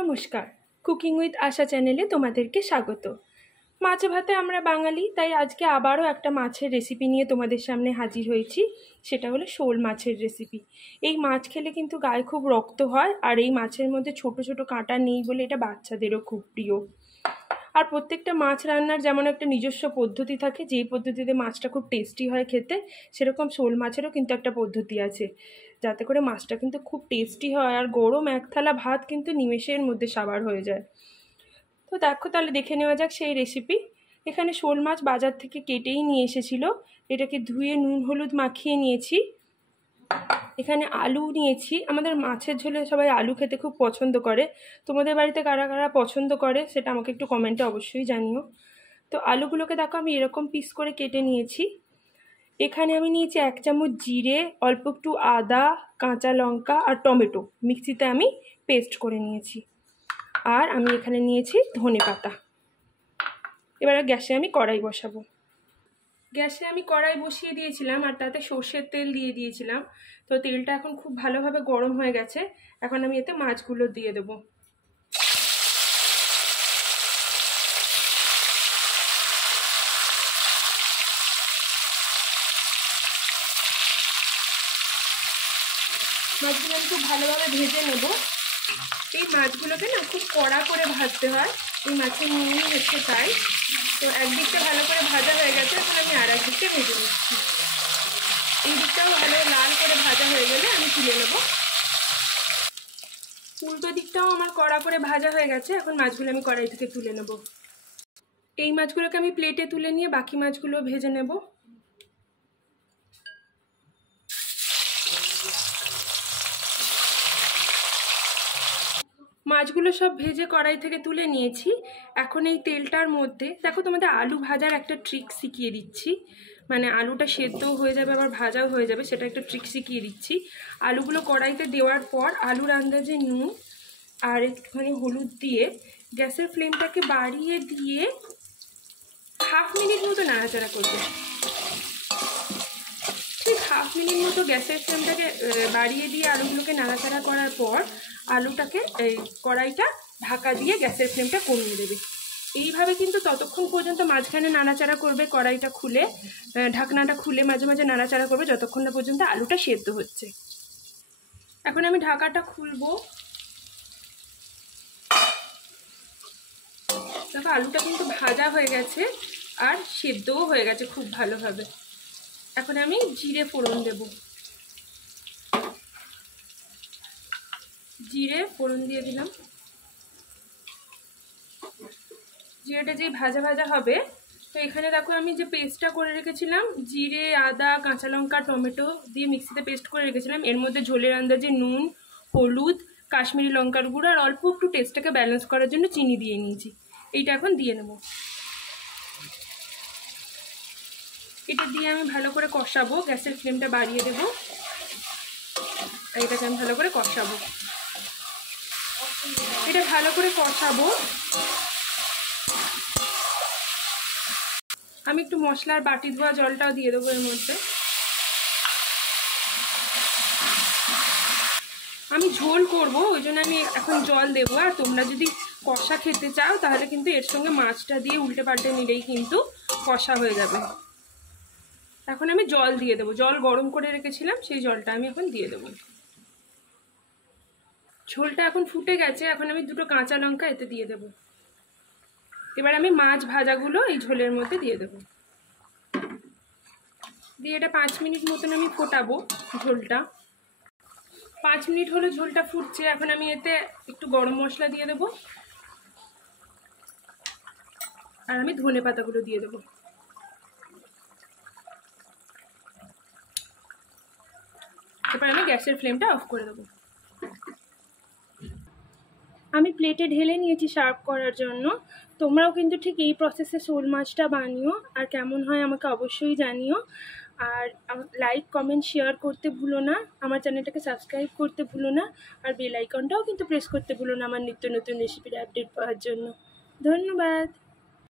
নমস্কার, cooking with আশা চ্যানেলে তোমাদেরকে স্বাগত। মাছ ভাতে আমরা বাঙালি, তাই আজকে আবারও একটা মাছের রেসিপি নিয়ে তোমাদের সামনে হাজির হয়েছি। সেটা হলো শোল মাছের রেসিপি। এই মাছ খেলে কিন্তু গায়ে খুব রক্ত হয়, আর এই মাছের মধ্যে ছোট ছোট কাঁটা নেই বলে এটা বাচ্চাদেরও খুব প্রিয়। আর প্রত্যেকটা মাছ রান্নার যেমন একটা নিজস্ব পদ্ধতি থাকে, যেই পদ্ধতিতে মাছটা খুব টেস্টি হয় খেতে, সেরকম শোল মাছেরও কিন্তু একটা পদ্ধতি আছে, যাতে করে মাছটা কিন্তু খুব টেস্টি হয় আর গরম এক থালা ভাত কিন্তু নিমেষের মধ্যে সাবার হয়ে যায়। তো দেখো, তাহলে দেখে নেওয়া যাক সেই রেসিপি। এখানে শোল মাছ বাজার থেকে কেটেই নিয়ে এসেছিলো, এটাকে ধুয়ে নুন হলুদ মাখিয়ে নিয়েছি। এখানে আলু নিয়েছি, আমাদের মাছের ঝোলে সবাই আলু খেতে খুব পছন্দ করে। তোমাদের বাড়িতে কারা কারা পছন্দ করে সেটা আমাকে একটু কমেন্টে অবশ্যই জানিও। তো আলুগুলোকে দেখো আমি এরকম পিস করে কেটে নিয়েছি। এখানে আমি নিয়েছি 1 চামচ জিরে, অল্প একটু আদা, কাঁচা লঙ্কা আর টমেটো মিক্সিতে আমি পেস্ট করে নিয়েছি। আর আমি এখানে নিয়েছি ধনে পাতা। এবারে গ্যাসে আমি কড়াই বসাবো। গ্যাসে আমি কড়াই বসিয়ে দিয়েছিলাম আর তাতে সর্ষের তেল দিয়ে দিয়েছিলাম। তো তেলটা এখন খুব ভালোভাবে গরম হয়ে গেছে। এখন আমি এতে মাছগুলো দিয়ে দেবো। মাছগুলো আমি খুব ভালোভাবে ভেজে নেব। এই মাছগুলোকে না খুব কড়া করে ভাজতে হয়, এই মাছের নিয়মই হচ্ছে তাই। তো একদিকটা ভালো করে ভাজা হয়ে গেছে, এখন আমি আর একদিকটা ভেজে নিচ্ছি। এই দিকটাও ভালো লাল করে ভাজা হয়ে গেলে আমি তুলে নেব। উল্টো দিকটাও আমার কড়া করে ভাজা হয়ে গেছে, এখন মাছগুলো আমি কড়াই থেকে তুলে নেব। এই মাছগুলোকে আমি প্লেটে তুলে নিয়ে বাকি মাছগুলো ভেজে নেব। মাছগুলো সব ভেজে কড়াই থেকে তুলে নিয়েছি। এখন এই তেলটার মধ্যে দেখো, তোমাদের আলু ভাজার একটা ট্রিক শিখিয়ে দিচ্ছি, মানে আলুটা সেদ্ধও হয়ে যাবে আবার ভাজাও হয়ে যাবে, সেটা একটা ট্রিক শিখিয়ে দিচ্ছি। আলুগুলো কড়াইতে দেওয়ার পর আলুর আন্দাজে নুন আর একটুখানি হলুদ দিয়ে গ্যাসের ফ্লেমটাকে বাড়িয়ে দিয়ে 1/2 মিনিট মতো নাড়াচাড়া করবে। ঠিক 1/2 মিনিট মতো গ্যাসের ফ্লেমটাকে বাড়িয়ে দিয়ে আলুগুলোকে নাড়াচাড়া করার পর আলুটাকে কড়াইটা ঢাকা দিয়ে গ্যাসের ফ্লেমটা কমিয়ে দেবে। এইভাবে কিন্তু ততক্ষণ পর্যন্ত মাঝখানে নাড়াচাড়া করবে, কড়াইটা খুলে ঢাকনাটা খুলে মাঝে মাঝে নাড়াচাড়া করবে যতক্ষণ না পর্যন্ত আলুটা সেদ্ধ হচ্ছে। এখন আমি ঢাকাটা খুলবো। দেখো আলুটা কিন্তু ভাজা হয়ে গেছে আর সেদ্ধও হয়ে গেছে খুব ভালোভাবে। এখন আমি জিরে ফোড়ন দেব। জিরে ফোড়ন দিয়ে দিলাম। জিরেটা যেই ভাজা ভাজা হবে, তো এখানে দেখো আমি যে পেস্টটা করে রেখেছিলাম, জিরে আদা কাঁচা লঙ্কা টমেটো দিয়ে মিক্সিতে পেস্ট করে রেখেছিলাম, এর মধ্যে ঝোলের আন্দাজে নুন হলুদ কাশ্মীরি লঙ্কার গুঁড়ো আর অল্প একটু টেস্টটাকে ব্যালেন্স করার জন্য চিনি দিয়ে নিয়েছি। এইটা এখন দিয়ে নেব। এটা দিয়ে আমি ভালো করে কষাবো, গ্যাসের ফ্লেমটা বাড়িয়ে দেবো। এটাকে আমি ভালো করে কষাবো। এটা ভালো করে কষাবো। আমি একটু মশলার বাটি ধোয়া জলটাও দিয়ে দেবো এর মধ্যে। আমি ঝোল করব, ওই জন্য আমি এখন জল দেবো। আর তোমরা যদি কষা খেতে চাও তাহলে কিন্তু এর সঙ্গে মাছটা দিয়ে উল্টে পাল্টে নিলেই কিন্তু কষা হয়ে যাবে। এখন আমি জল দিয়ে দেবো, জল গরম করে রেখেছিলাম সেই জলটা আমি এখন দিয়ে দেবো। ঝোলটা এখন ফুটে গেছে, এখন আমি 2টো কাঁচা লঙ্কা এতে দিয়ে দেবো। এবার আমি মাছ ভাজাগুলো এই ঝোলের মধ্যে দিয়ে দেবো, দিয়ে এটা 5 মিনিট মতন আমি ফোটাবো ঝোলটা। 5 মিনিট হলো ঝোলটা ফুটছে, এখন আমি এতে একটু গরম মশলা দিয়ে দেবো আর আমি ধনে পাতাগুলো দিয়ে দেবো। এবার আমি গ্যাসের ফ্লেমটা অফ করে দেবো। আমি প্লেটে ঢেলে নিয়েছি সার্ভ করার জন্য। তোমরাও কিন্তু ঠিক এই প্রসেসে শোল মাছটা বানিও, আর কেমন হয় আমাকে অবশ্যই জানিও। আর লাইক কমেন্ট শেয়ার করতে ভুলো না, আমার চ্যানেলটাকে সাবস্ক্রাইব করতে ভুলো না, আর বেল আইকনটাও কিন্তু প্রেস করতে ভুলো না আমার নিত্য নতুন রেসিপির আপডেট পাওয়ার জন্য। ধন্যবাদ।